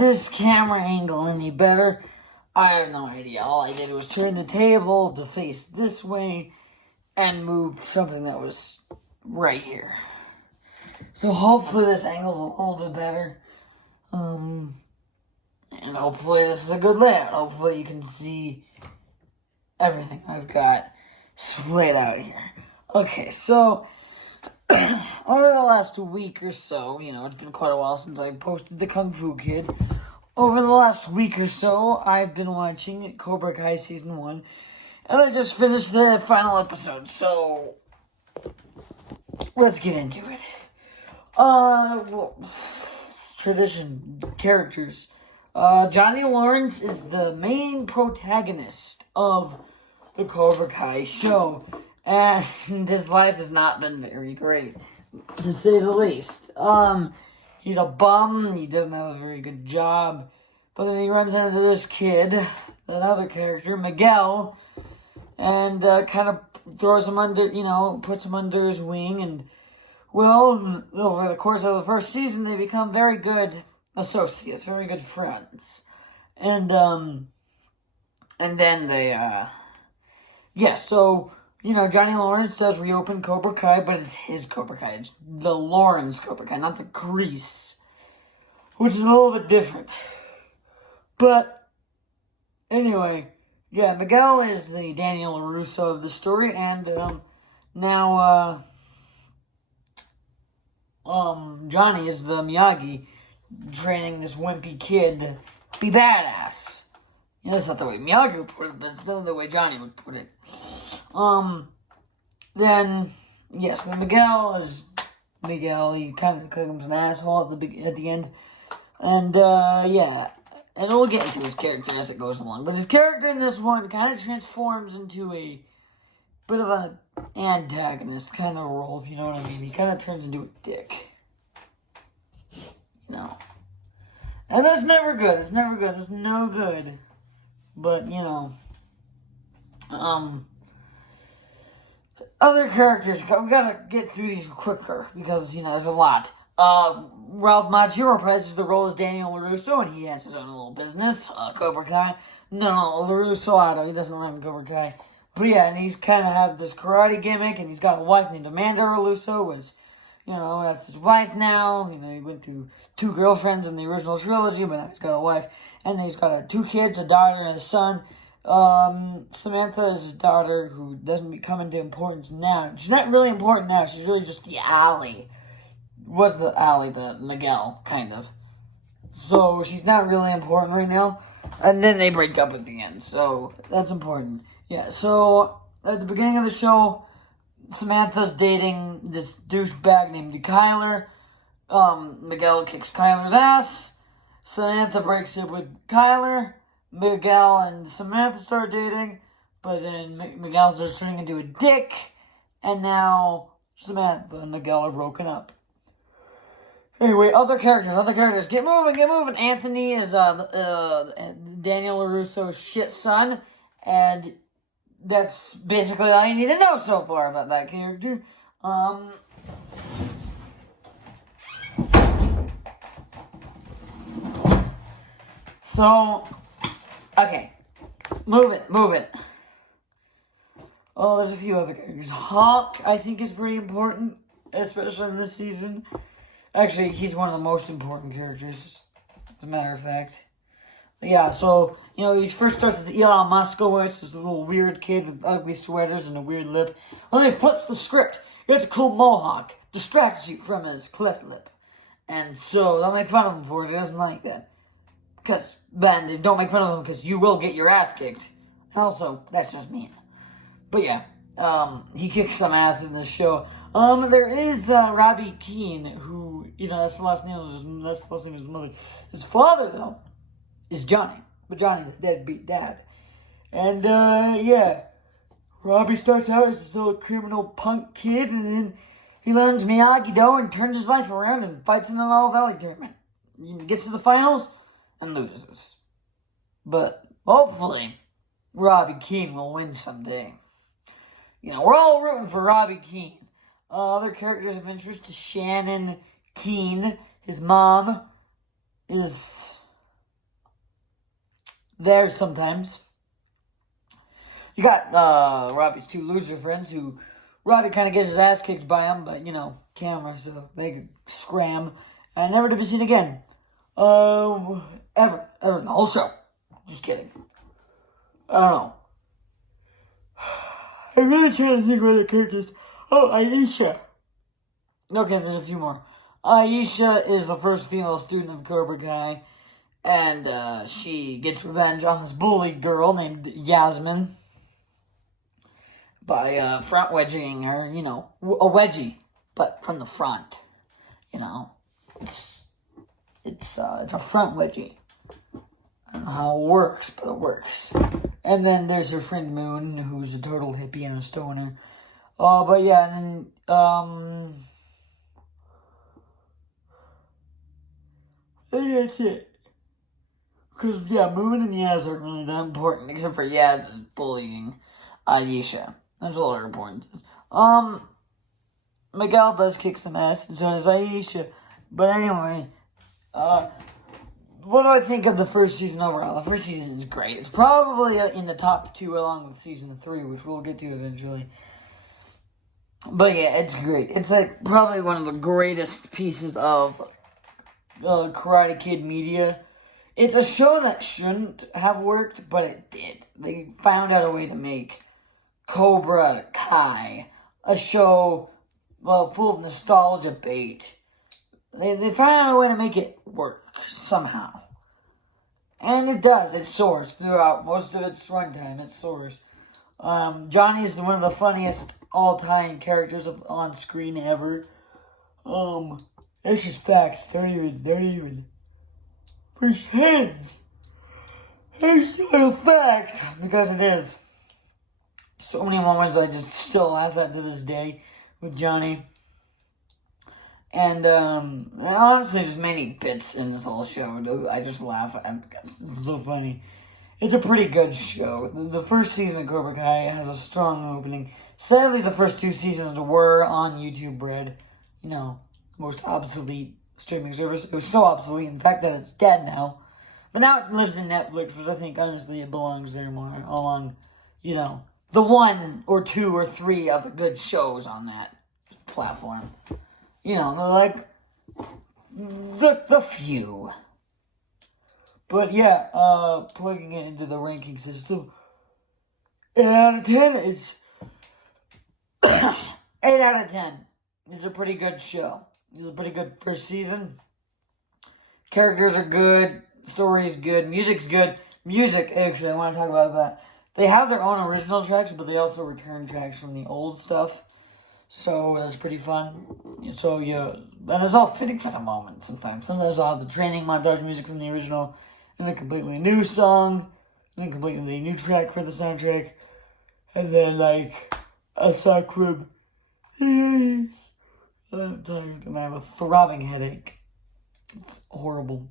this camera angle any better? I have no idea. All I did was turn the table to face this way and move something that was right here. So hopefully this angle's a little bit better. And hopefully this is a good layout. Hopefully you can see everything I've got splayed out here. Okay, so over the last week or so, it's been quite a while since I posted the Kung Fu Kid. Over the last week or so, I've been watching Cobra Kai Season 1, and I just finished the final episode, so let's get into it. Tradition, characters. Johnny Lawrence is the main protagonist of the Cobra Kai show, and his life has not been very great, to say the least. He's a bum, he doesn't have a very good job, but then he runs into this kid, another character, Miguel, and kind of throws him under, puts him under his wing, and, well, over the course of the first season, they become very good associates, very good friends. And then they, so, Johnny Lawrence does reopen Cobra Kai, but it's his Cobra Kai. It's the Lawrence Cobra Kai, not the Kreese, which is a little bit different. But, anyway, Miguel is the Daniel LaRusso of the story, and, now, Johnny is the Miyagi, training this wimpy kid to be badass. That's not the way Miyagi would put it, but it's the way Johnny would put it. Then Miguel is Miguel. He kind of becomes an asshole at the end. And, and we'll get into his character as it goes along. But his character in this one kind of transforms into a bit of an antagonist kind of role, if you know what I mean. He kind of turns into a dick. And that's never good. It's never good. It's no good. But, other characters, we gotta get through these quicker, because, there's a lot. Ralph Macchio reprises the role as Daniel LaRusso, and he has his own little business, Cobra Kai. No, LaRusso Auto, he doesn't run Cobra Kai. But yeah, and he's kind of have this karate gimmick, and he's got a wife named Amanda LaRusso, which, that's his wife now. He went through 2 girlfriends in the original trilogy, but now he's got a wife. And then he's got 2 kids, a daughter and a son. Samantha is his daughter, who doesn't come into importance now. She's not really important now. She's really just the ally. Was the ally, the Miguel, kind of. So, she's not really important right now. And then they break up at the end. So, that's important. Yeah, so, at the beginning of the show, Samantha's dating this douchebag named Kyler. Miguel kicks Kyler's ass. Samantha breaks up with Kyler. Miguel and Samantha start dating. But then Miguel starts turning into a dick. And now Samantha and Miguel are broken up. Anyway, other characters. Get moving. Anthony is Daniel LaRusso's shit son. And that's basically all you need to know so far about that character. So, okay. Move it. Oh, there's a few other characters. Hawk, I think, is pretty important, especially in this season. Actually, he's one of the most important characters, as a matter of fact. Yeah, so, he first starts as Elon Muskowitz, this little weird kid with ugly sweaters and a weird lip. Well, then he flips the script. He has a cool mohawk, distracts you from his cleft lip. And so, they'll make fun of him for it. He doesn't like that. Because, then, don't make fun of him because you will get your ass kicked. Also, that's just mean. But yeah, he kicks some ass in this show. There is Robbie Keane, who, that's the last name of his mother. His father, though, is Johnny. But Johnny's a deadbeat dad. And, Robbie starts out as this little criminal punk kid, and then he learns Miyagi-Do and turns his life around and fights in an All Valley tournament. He gets to the finals and loses. But hopefully, Robbie Keane will win someday. We're all rooting for Robbie Keane. Other characters of interest is Shannon Keane. His mom is there sometimes. You got Robbie's two loser friends who Robbie kind of gets his ass kicked by him, but camera, so they could scram and never to be seen again. Ever in the whole show. Just kidding. I don't know. I'm really trying to think of other characters. Oh, Aisha. Okay, there's a few more. Aisha is the first female student of Cobra Kai, and she gets revenge on this bully girl named Yasmin by front wedging her, a wedgie, but from the front. It's a front wedgie. I don't know how it works, but it works. And then there's her friend Moon, who's a total hippie and a stoner. But yeah, and then, I think that's it. Because, Moon and Yaz aren't really that important, except for Yaz is bullying Aisha. That's all her importance is. Miguel does kick some ass, and so does Aisha. But anyway, what do I think of the first season overall? The first season is great. It's probably in the top 2 along with season 3, which we'll get to eventually. But yeah, it's great. It's like probably one of the greatest pieces of Karate Kid media. It's a show that shouldn't have worked, but it did. They found out a way to make Cobra Kai a show, full of nostalgia bait. They found out a way to make it work somehow. And it does. It soars throughout most of its runtime. It soars. Johnny is one of the funniest all-time characters on screen ever. It's just facts. Don't even pretend. It's not a fact. Because it is. So many moments I just still laugh at to this day with Johnny. And honestly, there's many bits in this whole show I just laugh at because it's so funny. It's a pretty good show. The first season of Cobra Kai has a strong opening. Sadly, the first 2 seasons were on YouTube Red. Most obsolete streaming service. It was so obsolete, in fact, that it's dead now. But now it lives in Netflix, which I think, honestly, it belongs there more along, the 1 or 2 or 3 of the good shows on that platform. Like, the few. But yeah, plugging it into the ranking system, 8 out of 10 is 8 out of 10. It's a pretty good show. It's a pretty good first season. Characters are good. Story's good. Music's good. Music, actually, I want to talk about that. They have their own original tracks, but they also return tracks from the old stuff. So that's pretty fun. So yeah, and it's all fitting for the moment sometimes. Sometimes I'll have the training montage music from the original, and a completely new song, and a completely new track for the soundtrack, and then like a song from I'm tired and I have a throbbing headache. It's horrible.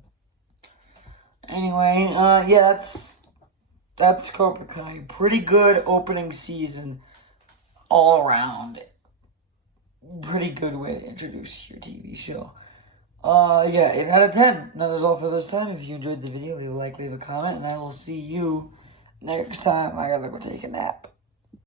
Anyway, that's Cobra Kai. Pretty good opening season all around. Pretty good way to introduce your TV show. 8 out of 10. That is all for this time. If you enjoyed the video, leave a like, leave a comment, and I will see you next time. I gotta go take a nap.